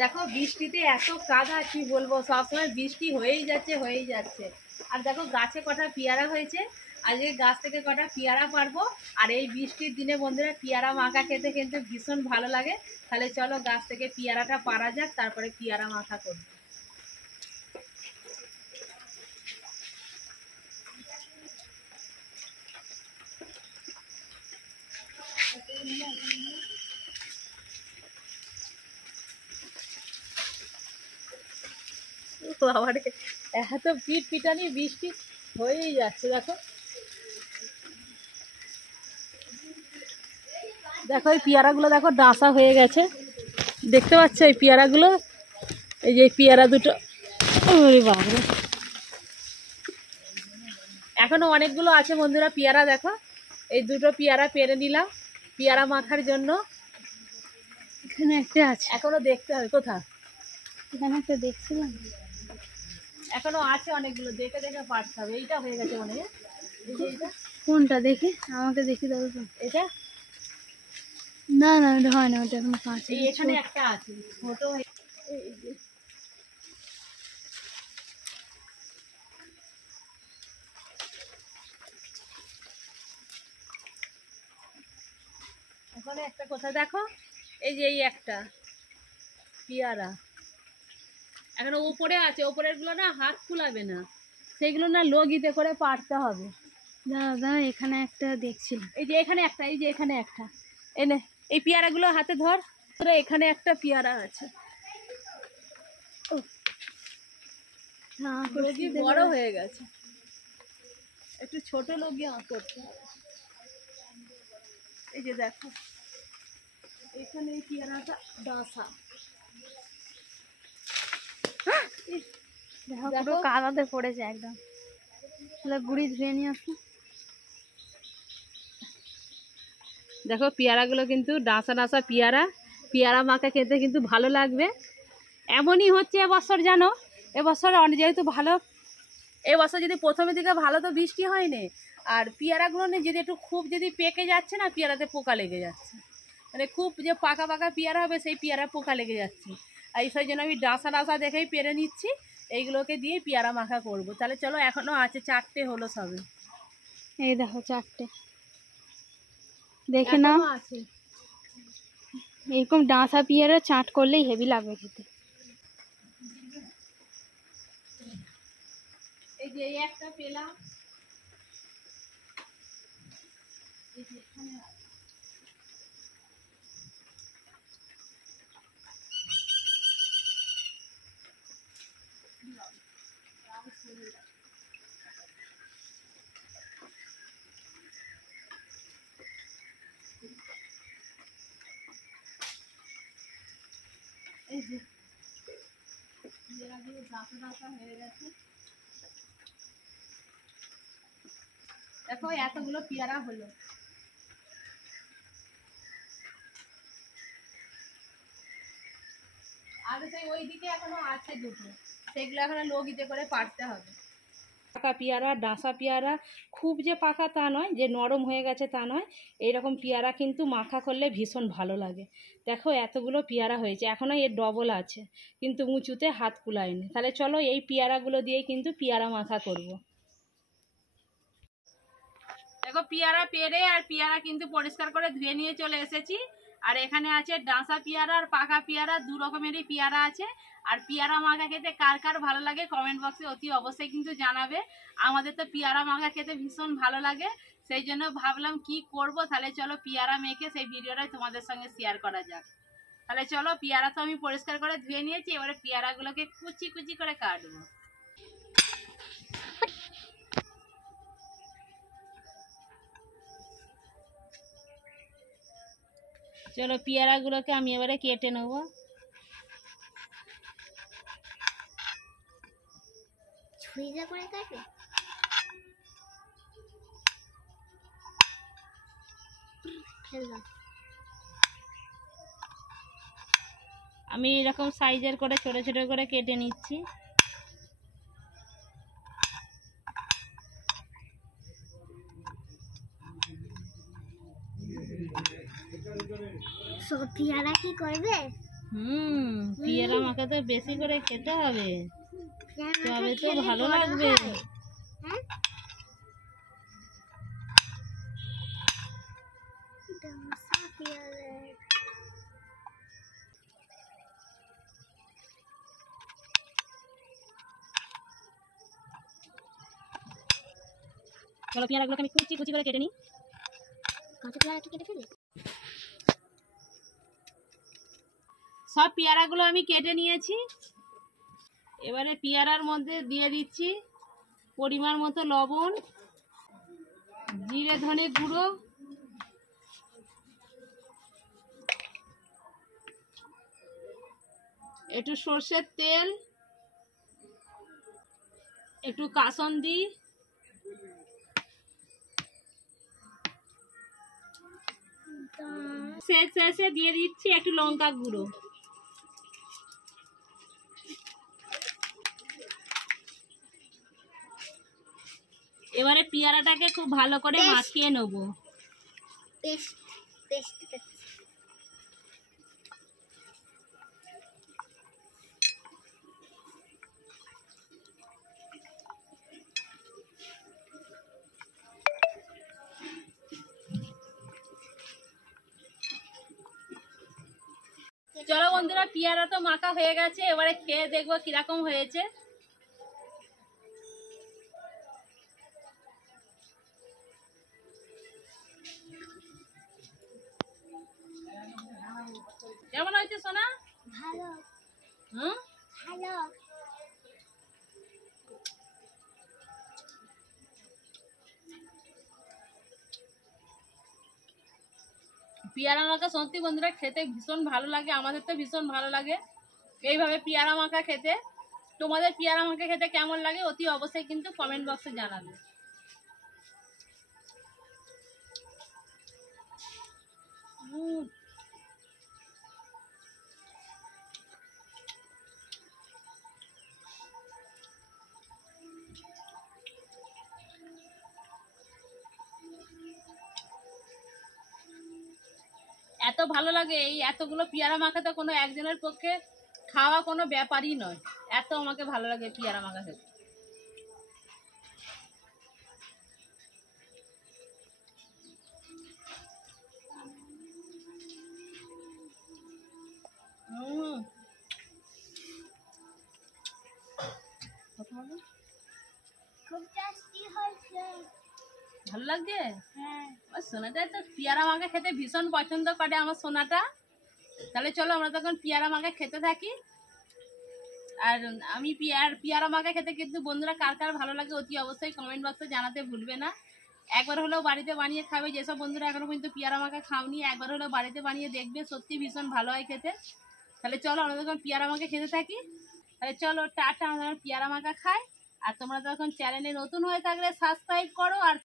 দেখো বৃষ্টিতে এত কাদা কি বলবো, সবসময় বৃষ্টি হয়েই যাচ্ছে। আর দেখো গাছে কটা পেয়ারা হয়েছে, আজকে গাছ থেকে কটা পেয়ারা পারবো। আর এই বৃষ্টির দিনে বন্ধুরা পেয়ারা মাখা খেতে কিন্তু ভীষণ ভালো লাগে। তাহলে চলো গাছ থেকে পেয়ারাটা পারা যাক, তারপরে পেয়ারা মাখা করবো। বাবারে এত পিটানি বৃষ্টি হয়েই যাচ্ছে। দেখো দেখো এই পেয়ারাগুলো দেখো ডাঁসা হয়ে গেছে, দেখতে পাচ্ছ এই পেয়ারাগুলো। এই যে পেয়ারা দুটো, ওরে বাবারে এখনো অনেকগুলো আছে বন্ধুরা পেয়ারা। দেখো এই দুটো পেয়ারা পেরে নিলাম পেয়ারা মাখার জন্য। এখানে একটা আছে, এখনো দেখতে হবে কোথায়, এখানে একটা দেখছিলাম, এখনো আছে অনেকগুলো, দেখে দেখে পারতে হবে। এইটা হয়ে গেছে মনে হয়, এইটা কোনটা দেখে আমাকে দেখে দাও তো। এটা না না ওটা হয় না, ওটা এখন কাঁচা। এই এখানে একটা আছে ছোট। এই যে এখানে একটা কোথায় দেখো, এই যে এই একটা পেয়ারা এখনো উপরে আছে, উপরের গুলো না হাত ফুলাবে না, সেগুলো না লগিতে করে পারতে হবে। দাদা এখানে একটা দেখছিলাম, এই যে এখানে একটা, এই যে এখানে একটা, এনে এই পেয়ারাগুলো হাতে ধর। তোরা এখানে একটা পেয়ারা আছে, লগি বড় হয়ে গেছে, একটু ছোট লগি করতে হবে। এই যে দেখো এখানে এই পেয়ারাটা ডাঁসা। দেখো পুরো কাদাতে পড়েছে একদম। তাহলে গুড়ি ধুয়ে নিয়ে আসো। দেখো পেয়ারাগুলো কিন্তু ডাঁসা ডাঁসা পেয়ারা, পেয়ারা মাখা খেতে কিন্তু ভালো লাগবে। এমনই হচ্ছে এবছর, জানো এবছর যেহেতু ভালো, এবছর যদি প্রথমের দিকে ভালো তো বৃষ্টি হয়নি, আর পেয়ারাগুলো যদি একটু খুব যদি পেকে যাচ্ছে না, পেয়ারাতে পোকা লেগে যাচ্ছে। মানে খুব যে পাকা পাকা পেয়ারা হবে সেই পেয়ারা পোকা লেগে যাচ্ছে। আর সেই জন্য আমি ডাঁসা ডাঁসা দেখেই পেরে নিচ্ছি, এইগুলোকে দিয়ে পেয়ারা মাখা করব। তাহলে চলো, এখনও আছে 4টে হলো সবে। এই দেখো 4টে, দেখে নাও। আছে এরকম ডাঁসা পেয়ারা চাট করলেই হেভি লাগবে খেতে। এই যে এই একটা পেলাম, এই যে এখানে এই যে পেয়ারাগুলো ডাঁসা ডাঁসা হয়ে গেছে। দেখো এতগুলো পেয়ারা হলো। আর সেই ওইদিকে এখনো আছে দুটো, সেগুলো এখনো লগিতে করে পারতে হবে। পাকা পেয়ারা, ডাঁসা পেয়ারা খুব যে পাকা তা নয়, যে নরম হয়ে গেছে তা নয়, এইরকম পেয়ারা কিন্তু মাখা করলে ভীষণ ভালো লাগে। দেখো এতগুলো পেয়ারা হয়েছে, এখনও এর ডবল আছে, কিন্তু উঁচুতে হাত কুলায়নি। তাহলে চলো এই পেয়ারাগুলো দিয়ে কিন্তু পেয়ারা মাখা করব। দেখো পেয়ারা পেরে আর পেয়ারা কিন্তু পরিষ্কার করে ধুয়ে নিয়ে চলে এসেছি। আর এখানে আছে ডাঁসা পেয়ারা আর পাকা পেয়ারা, দু রকমেরই পেয়ারা আছে। আর পেয়ারা মাখা খেতে কার কার ভালো লাগে কমেন্ট বক্সে অতি অবশ্যই কিন্তু জানাবে। আমাদের তো পেয়ারা মাখা খেতে ভীষণ ভালো লাগে, সেই জন্য ভাবলাম কি করব। তাহলে চলো পেয়ারা মেখে সেই ভিডিওটাই তোমাদের সঙ্গে শেয়ার করা যাক। তাহলে চলো, পেয়ারা তো আমি পরিষ্কার করে ধুয়ে নিয়েছি, এবারে পেয়ারাগুলোকে কুচি কুচি করে কাটবো। চলো পেয়ারাগুলোকে আমি এবারে কেটে নেব। ছুরিতে করে কাটবে। আমি এরকম সাইজের করে ছোট ছোট করে কেটে নিচ্ছি। সব পেয়ারা কি করবে? পেয়ারা মাখা তো বেশি করে খেতে হবে, তবে তো ভালো লাগবে। চলো পেয়ারাগুলোকে আমি কুচি কুচি করে কেটে নিই। সব পেয়ারাগুলো আমি কেটে নিয়েছি। এবারে পেয়ারার মধ্যে দিয়ে দিচ্ছি পরিমাণ মতো লবণ, জিরে ধনে গুঁড়ো, একটু সর্ষের তেল, একটু কাসন্দি, শেষে দিয়ে দিচ্ছি একটু লঙ্কা গুঁড়ো। এবারে পেয়ারাটাকে খুব ভালো করে মাখিয়ে নেব। চলো বন্ধুরা, পেয়ারা তো মাখা হয়ে গেছে, এবারে খেয়ে দেখবো কিরকম হয়েছে। কেমন হয়েছে সোনা? ভালো হুম, ভালো। পেয়ারা মাখা সত্যি বন্ধুরা খেতে ভীষণ ভালো লাগে, আমাদের তো ভীষণ ভালো লাগে এইভাবে পেয়ারা মাখা খেতে। তোমাদের পেয়ারা মাখা খেতে কেমন লাগে অতি অবশ্যই কিন্তু কমেন্ট বক্সে জানাবে। এত ভালো লাগে, এই এতগুলো পেয়ারা মাখা তো কোনো একজনের পক্ষে খাওয়া কোনো ব্যাপারই নয়, এত আমাকে ভালো লাগে পেয়ারা মাখা খেতে। খুব টেস্টি হয়েছে। ভালো লাগছে? হ্যাঁ। আমার সোনাটা তো পেয়ারা মাখা খেতে ভীষণ পছন্দ করে আমার সোনাটা। তাহলে চলো আমরা তখন পেয়ারা মাখা খেতে থাকি। আর আমি পেয়ারা মাখা খেতে কিন্তু বন্ধুরা কার কার ভালো লাগে অতি অবশ্যই কমেন্ট বক্সে জানাতে ভুলবে না। একবার হলেও বাড়িতে বানিয়ে খাবে, যেসব বন্ধুরা এখনো কিন্তু পেয়ারা মাখা খাওনি একবার হলেও বাড়িতে বানিয়ে দেখবে, সত্যি ভীষণ ভালো হয় খেতে। তাহলে চলো আমরা তখন পেয়ারা মাখা খেতে থাকি। তাহলে চলো টাটা, আমরা পেয়ারা মাখা খাই। আর তোমরা তখন চ্যানেলে নতুন হয়ে থাকলে সাবস্ক্রাইব করো আর